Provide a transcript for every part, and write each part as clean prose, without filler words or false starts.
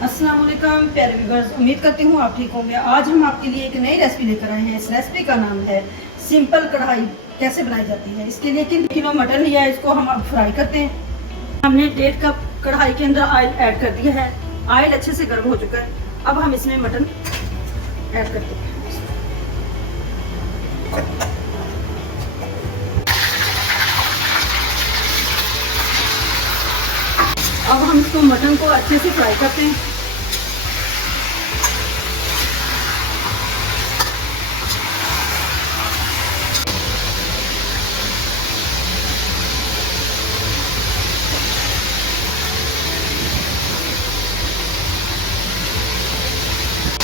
अस्सलाम वालेकुम प्यारे व्यूअर्स, उम्मीद करती हूँ आप ठीक होंगे। आज हम आपके लिए एक नई रेसिपी लेकर आए हैं। इस रेसिपी का नाम है सिंपल कढ़ाई कैसे बनाई जाती है। इसके लिए 3 किलो मटन लिया है, इसको हम अब फ्राई करते हैं। हमने 1.5 कप कढ़ाई के अंदर ऑयल ऐड कर दिया है। ऑयल अच्छे से गर्म हो चुका है। अब हम इसमें मटन ऐड करते हैं। अब हम इसको मटन को अच्छे से फ्राई करते हैं।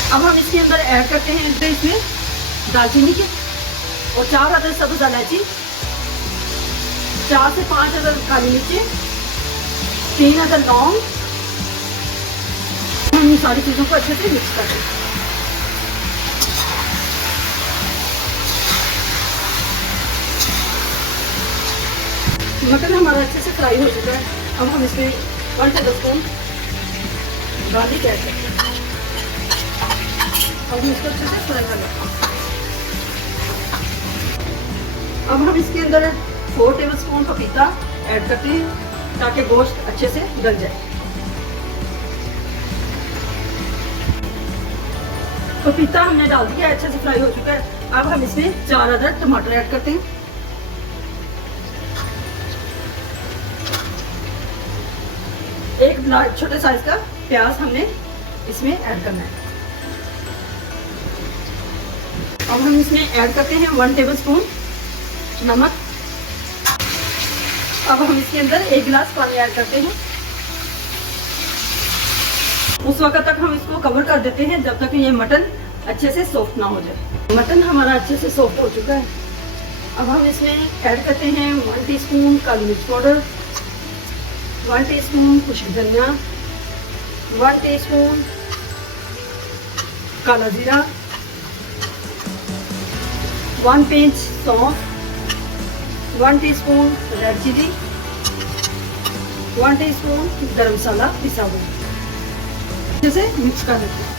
अब हम इसके अंदर ऐड करते हैं इसमें दालचीनी के और 4 अदर सब्ज इलायची, 4 से 5 अदर काली मिर्ची, 3 अदर लौंग। हम इन सारी चीज़ों को अच्छे से मिक्स कर दें। मटन हमारा अच्छे से फ्राई हो चुका है। अब हम इसमें 1 टेबलस्पून गार्लिक ऐड करते हैं। अब हम इसको अच्छे से फ्राई कर लेते हैं। अब हम इसके अंदर 4 टेबलस्पून पपीता ऐड करते हैं ताकि गोश्त अच्छे से गल जाए। पपीता हमने डाल दिया, अच्छे से फ्राई हो चुका है। अब हम इसमें 4 अदर टमाटर ऐड करते हैं। एक छोटे साइज का प्याज हमने इसमें ऐड करना है। अब हम इसमें ऐड करते हैं 1 टेबलस्पून नमक। अब हम इसके अंदर 1 गिलास पानी ऐड करते हैं। उस वक्त तक हम इसको कवर कर देते हैं जब तक ये मटन अच्छे से सॉफ्ट ना हो जाए। मटन हमारा अच्छे से सॉफ्ट हो चुका है। अब हम इसमें ऐड करते हैं 1 टीस्पून काली मिर्च पाउडर, 1 टीस्पून खुश्क धनिया, 1 टीस्पून काला जीरा, 1 पिंच सौंफ, 1 टीस्पून रेड चिली, 1 टीस्पून गरम मसाला पिसा हुआ। अच्छे से मिक्स कर देते हैं।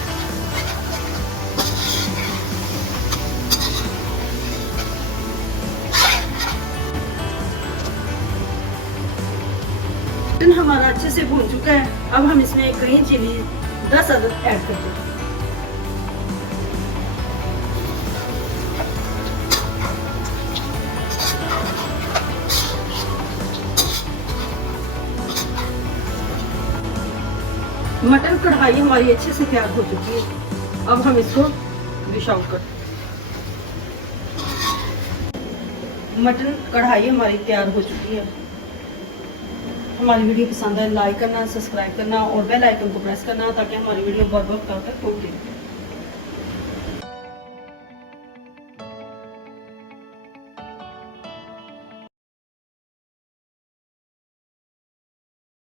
मटन हमारा अच्छे से भून चुका है। अब हम इसमें ग्रीन चिली 10 अदद ऐड करते हैं। मटन कढ़ाई हमारी अच्छे से तैयार हो चुकी है। अब हम इसको डिश आउट करते हैं। मटन कढ़ाई हमारी तैयार हो चुकी है। हमारी वीडियो पसंद है लाइक करना, सब्सक्राइब करना और बेल आइकन को प्रेस करना ताकि हमारी वीडियो बहुत तक पहुंचे।